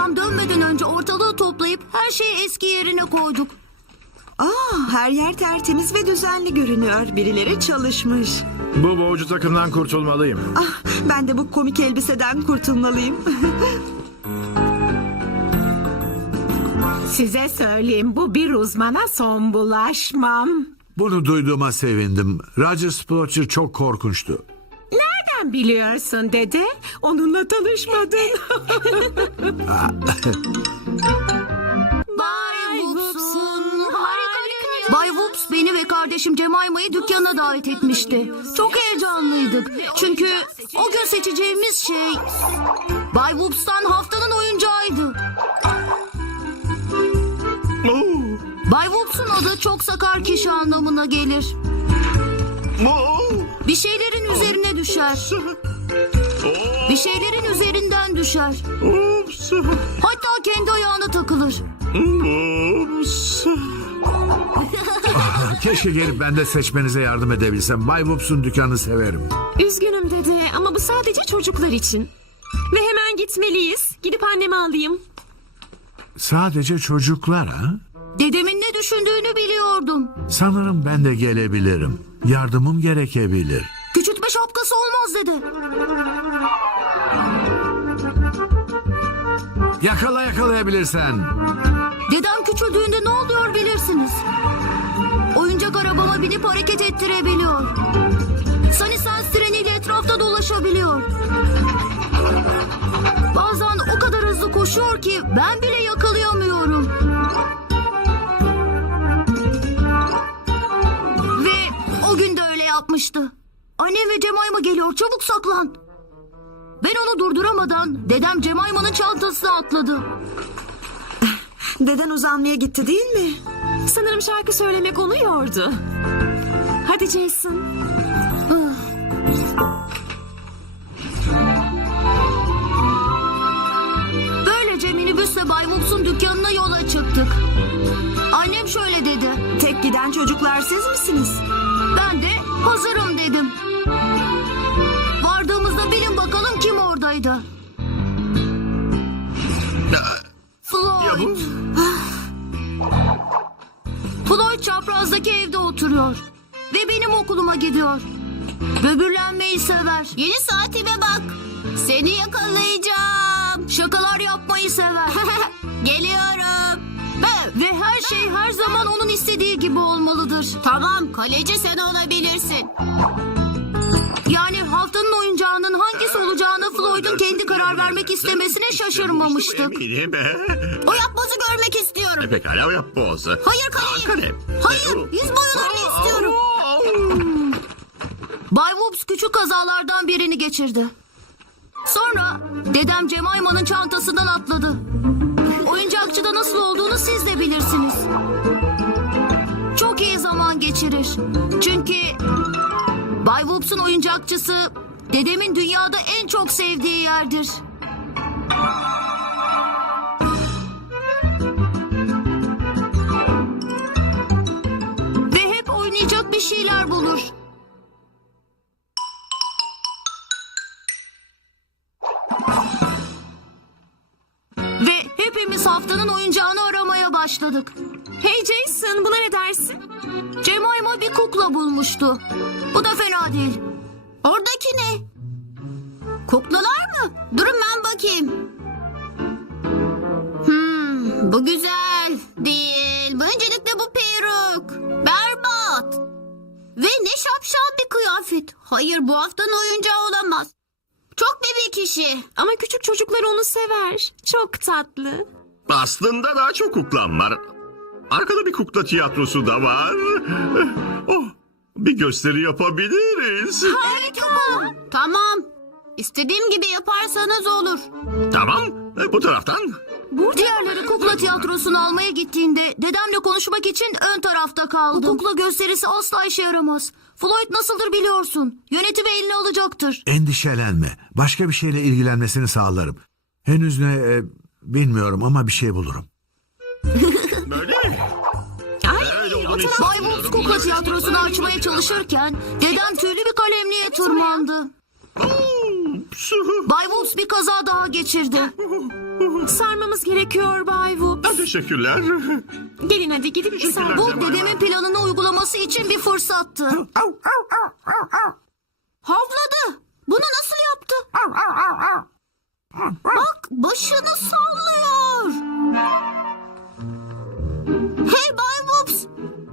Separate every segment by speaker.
Speaker 1: babam dönmeden önce ortalığı toplayıp her şeyi eski yerine koyduk.
Speaker 2: Her yer tertemiz ve düzenli görünüyor. Birileri çalışmış.
Speaker 3: Bu boğucu takımdan kurtulmalıyım.
Speaker 2: Ben de bu komik elbiseden kurtulmalıyım.
Speaker 4: Size söyleyeyim, bu bir uzmana son bulaşmam.
Speaker 5: Bunu duyduğuma sevindim. Roger Splotcher çok korkunçtu.
Speaker 4: Nereden biliyorsun dede? Onunla tanışmadın.
Speaker 1: Bay Whoops'un harika. Bay Whoops beni ve kardeşim Cemaima'yı dükkana davet etmişti. Çok heyecanlıydık. Çünkü o gün seçeceğimiz şey Bay Whoops'tan haftanın oyuncağıydı. Bay Whoops'un adı çok sakar kişi anlamına gelir. Bir şeylerin üzerine düşer. Bir şeylerin üzerinden düşer. Hatta kendi ayağına takılır.
Speaker 5: Keşke gelip ben de seçmenize yardım edebilsem. Bay Whoops'un dükkanını severim.
Speaker 6: Üzgünüm dede ama bu sadece çocuklar için. Ve hemen gitmeliyiz. Gidip annemi alayım.
Speaker 5: Sadece çocuklar ha?
Speaker 1: Dedemin ne düşündüğünü biliyordum.
Speaker 5: Sanırım ben de gelebilirim. Yardımım gerekebilir.
Speaker 1: Küçültme şapkası olmaz dedi.
Speaker 5: Yakalayabilirsen.
Speaker 1: Dedem küçüldüğünde ne oluyor bilirsiniz. Oyuncak arabama binip hareket ettirebiliyor. Sunny Sense treniyle etrafta dolaşabiliyor. Bazen o kadar hızlı koşuyor ki ben bile yakalayamıyorum. Ve o gün de öyle yapmıştı. Annem ve Cemaima geliyor, çabuk saklan. Ben onu durduramadan dedem Cemaima'nın çantasına atladı.
Speaker 2: Deden uzanmaya gitti değil mi?
Speaker 6: Sanırım şarkı söylemek onu yordu. Hadi Jason.
Speaker 1: Böylece minibüsle Bay Whoops'un dükkanına yola çıktık. Annem şöyle dedi.
Speaker 2: Tek giden çocuklar siz misiniz?
Speaker 1: Ben de hazırım dedim. Vardığımızda bilin bakalım kim oradaydı. Floyd. Floyd çaprazdaki evde oturuyor. Ve benim okuluma gidiyor. Böbürlenmeyi sever. Yeni saatime bak. Seni yakalayacağım. Şakalar yapmayı sever. Geliyorum. Ve her şey her zaman onun istediği gibi olmalıdır. Tamam, kaleci sen olabilirsin. Yani haftanın oyuncağının hangisi olacağını Floyd'un kendi karar vermek istemesine şaşırmamıştık.
Speaker 7: Eminim.
Speaker 1: O yapbozu görmek istiyorum.
Speaker 7: Pekala o yapboz.
Speaker 1: Hayır kalem.
Speaker 7: Kalem.
Speaker 1: Hayır, yüz boyalarını istiyorum. Bay Whoops küçük kazalardan birini geçirdi. Sonra dedem Cemaima'nın çantasından atladı. Oyuncakçıda nasıl olduğunu siz de bilirsiniz. Çok iyi zaman geçirir. Çünkü Bay Whoops'un oyuncakçısı dedemin dünyada en çok sevdiği yerdir. Ve hep oynayacak bir şeyler bulur. Ve hepimiz haftanın oyuncağını aramaya başladık.
Speaker 6: Hey Jason, buna ne dersin?
Speaker 1: Cemaima bir kukla bulmuştu. Bu da fena değil. Oradaki ne? Kuklalar mı? Durun ben bakayım. Bu güzel değil. Öncelikle bu peruk. Berbat. Ve ne şapşal bir kıyafet. Hayır, bu haftanın oyuncağı olamaz. Çok bebek işi.
Speaker 6: Ama küçük çocuklar onu sever. Çok tatlı.
Speaker 7: Aslında daha çok kuklam var. Arkada bir kukla tiyatrosu da var. Oh, bir gösteri yapabiliriz.
Speaker 1: Harika. Tamam. İstediğim gibi yaparsanız olur.
Speaker 7: Tamam, bu taraftan.
Speaker 1: Diğerleri kukla tiyatrosunu almaya gittiğinde dedemle konuşmak için ön tarafta kaldı. Bu kukla gösterisi asla işe yaramaz. Floyd nasıldır biliyorsun. Yönetimi eline alacaktır.
Speaker 5: Endişelenme. Başka bir şeyle ilgilenmesini sağlarım. Henüz ne bilmiyorum ama bir şey bulurum.
Speaker 7: Böyle mi? Öyle olduğunu
Speaker 1: Bay Woods kukla tiyatrosunu açmaya çalışırken dedem tüylü bir kalemliğe tırmandı.
Speaker 7: Whoops.
Speaker 1: Bay Woops bir kaza daha geçirdi.
Speaker 6: Sarmamız gerekiyor Bay Woops.
Speaker 7: Teşekkürler.
Speaker 6: Gelin hadi gidip bir sarma.
Speaker 1: Bu dedemin planını uygulaması için bir fırsattı. Havladı. Bunu nasıl yaptı? Bak başını sallıyor. Hey Bay Woops.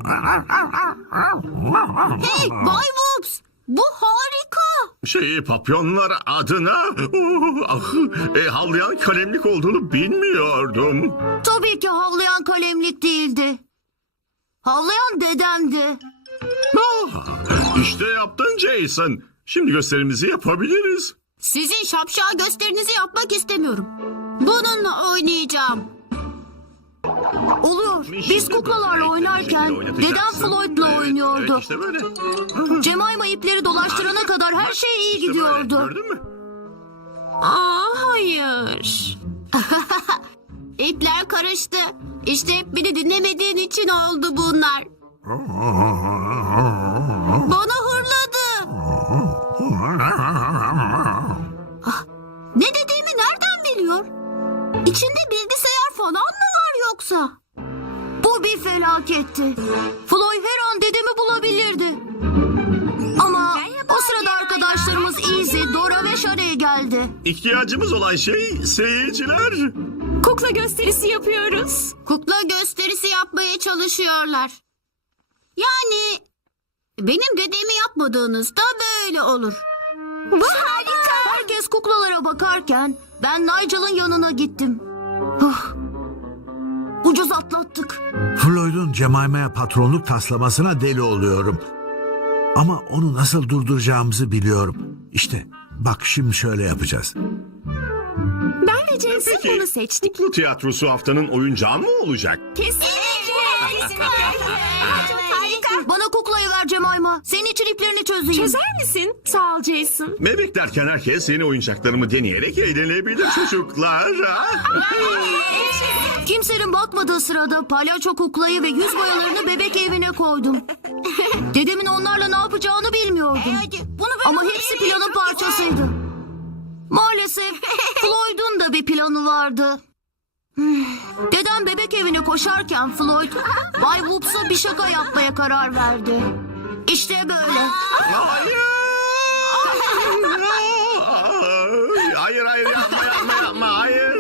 Speaker 1: Hey Bay Woops. Bu harika.
Speaker 7: Papyonlar adına havlayan kalemlik olduğunu bilmiyordum.
Speaker 1: Tabii ki havlayan kalemlik değildi. Havlayan dedemdi.
Speaker 7: İşte yaptın Jason. Şimdi gösterimizi yapabiliriz.
Speaker 1: Sizin şapşal gösterinizi yapmak istemiyorum. Bununla oynayacağım. Oluyor. Biz kuklalarla oynarken dedem Floyd'la oynuyordu.
Speaker 7: Evet, işte böyle.
Speaker 1: Jemima ipleri dolaştırana kadar her şey iyi
Speaker 7: İşte böyle,
Speaker 1: gidiyordu.
Speaker 7: gördün mü?
Speaker 6: Hayır.
Speaker 1: İpler karıştı. İşte beni dinlemediğin için oldu bunlar. Bana hırladı. Ne dediğimi nereden biliyor? İçinde bilgisayar falan mı var yoksa? Bu bir felaketti. Floyd her an dedemi bulabilirdi. Ama o sırada arkadaşlarımız Izzy, Dora ve Shirley geldi.
Speaker 7: İhtiyacımız olan şey seyirciler.
Speaker 6: Kukla gösterisi yapıyoruz.
Speaker 1: Kukla gösterisi yapmaya çalışıyorlar. Yani benim dedemi yapmadığınızda böyle olur. Bu harika. Herkes kuklalara bakarken ben Nigel'ın yanına gittim. Ucuz atlattık.
Speaker 5: Floyd'un Jemima'ya patronluk taslamasına deli oluyorum. Ama onu nasıl durduracağımızı biliyorum. İşte bak şimdi şöyle yapacağız.
Speaker 6: Ben ve Jason bunu seçtik.
Speaker 7: Kukla tiyatrosu haftanın oyuncağı mı olacak?
Speaker 6: Kesinlikle.
Speaker 1: Bana kuklayı ver Jemima. Senin için iplerini çözeyim.
Speaker 6: Çözer misin? Sağ ol Jason.
Speaker 7: Bebek derken herkes yeni oyuncaklarımı deneyerek eğlenebilir çocuklar.
Speaker 1: Kimsenin bakmadığı sırada palyaço kuklayı ve yüz boyalarını bebek evine koydum. Dedemin onlarla ne yapacağını bilmiyordum. Ama hepsi planın parçasıydı. Maalesef Floyd'un da bir planı vardı. Dedem bebek evine koşarken Floyd, Bay Whoops'a bir şaka yapmaya karar verdi. İşte böyle.
Speaker 7: Hayır. Hayır yapma hayır.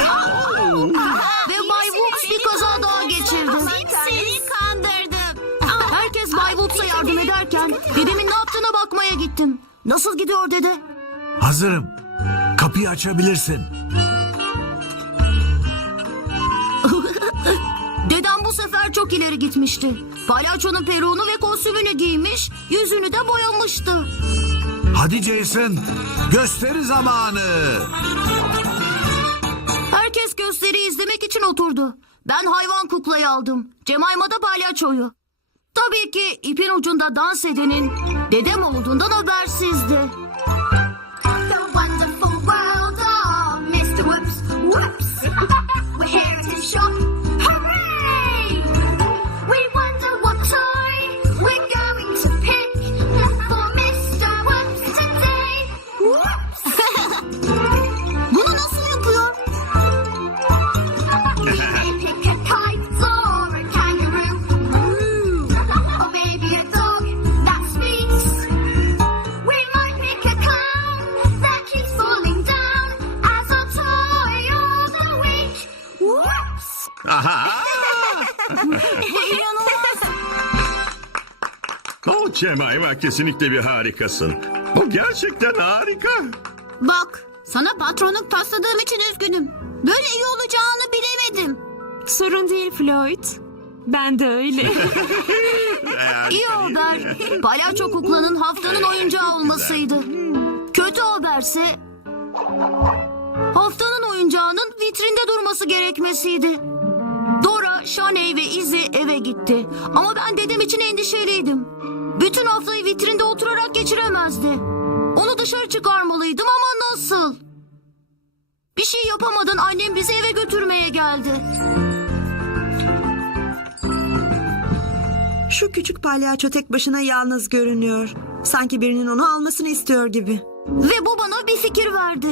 Speaker 1: Ve Bay Whoops bir kaza daha geçirdi.
Speaker 6: Seni kandırdım.
Speaker 1: Herkes Bay Whoops'a yardım ederken dedemin ne yaptığına bakmaya gittim. Nasıl gidiyor dede?
Speaker 5: Hazırım. Kapıyı açabilirsin.
Speaker 1: Dedem bu sefer çok ileri gitmişti. Palyaçonun peruğunu ve kostümünü giymiş, yüzünü de boyamıştı.
Speaker 5: Hadi Jason. Gösteri zamanı.
Speaker 1: Herkes gösteriyi izlemek için oturdu. Ben hayvan kuklayı aldım. Jemima da palyaçoyu. Tabii ki ipin ucunda dans edenin dedem olduğundan habersizdi.
Speaker 8: The wonderful world of Mr. Whoops, whoops. We're here at his shop. Hooray! We wonder what toy we're going to pick for Mr. Whoops today. Whoops!
Speaker 1: Bunu nasıl yapıyor?
Speaker 8: We may pick a kite or a kangaroo. Or maybe a dog that speaks. We might pick a clown that keeps falling down as our toy of the week. Whoops!
Speaker 7: Aha. Jemima kesinlikle bir harikasın. O gerçekten harika.
Speaker 1: Bak, sana patronluk tasladığım için üzgünüm. Böyle iyi olacağını bilemedim.
Speaker 6: Sorun değil Floyd. Ben de öyle.
Speaker 1: İyi haber. Palyaço kuklanın haftanın oyuncağı olmasıydı. Kötü haberse haftanın oyuncağının vitrinde durması gerekmesiydi. Dora, Shirley ve Izzy eve gitti. Ama ben dedem için endişeliydim. Bütün haftayı vitrinde oturarak geçiremezdi. Onu dışarı çıkarmalıydım ama nasıl? Bir şey yapamadan annem bizi eve götürmeye geldi.
Speaker 2: Şu küçük palyaço tek başına yalnız görünüyor. Sanki birinin onu almasını istiyor gibi.
Speaker 1: Ve bu bana bir fikir verdi.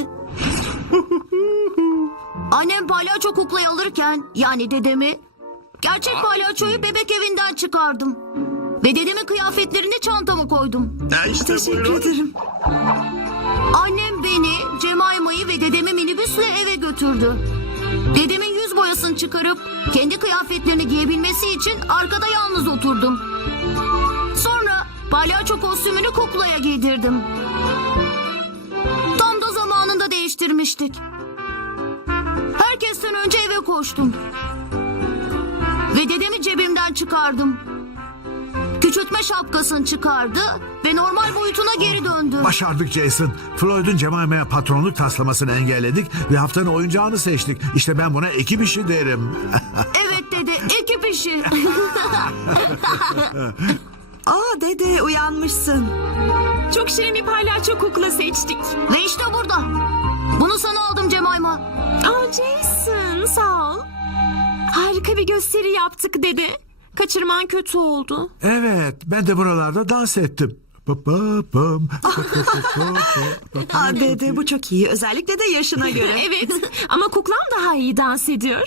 Speaker 1: Annem palyaço kuklayı alırken, yani dedemi, gerçek palyaçoyu bebek evinden çıkardım. Ve dedemin kıyafetlerini çantama koydum.
Speaker 7: İşte
Speaker 2: Teşekkür
Speaker 7: buyurun.
Speaker 2: ederim.
Speaker 1: Annem beni, Cemayma'yı ve dedemi minibüsle eve götürdü. Dedemin yüz boyasını çıkarıp kendi kıyafetlerini giyebilmesi için arkada yalnız oturdum. Sonra palyaço kostümünü kuklaya giydirdim. Tam da zamanında değiştirmiştik. Herkesten önce eve koştum. Ve dedemi cebimden çıkardım. Küçültme şapkasını çıkardı ve normal boyutuna geri döndü.
Speaker 5: Başardık Jason. Floyd'un Jemimma'ya patronluk taslamasını engelledik ve haftanın oyuncağını seçtik. İşte ben buna ekip işi derim.
Speaker 1: Evet dede, ekip işi.
Speaker 2: Aa dede, uyanmışsın.
Speaker 6: Çok şirin bir palyaço kukla seçtik.
Speaker 1: Ve işte burada. Bunu sana aldım Cemayma.
Speaker 6: Aa Jason, sağ ol. Harika bir gösteri yaptık dede. Kaçırman kötü oldu.
Speaker 5: Evet, ben de buralarda dans ettim.
Speaker 2: Aa dede, bu çok iyi. Özellikle de yaşına göre.
Speaker 6: Evet ama kuklam daha iyi dans ediyor.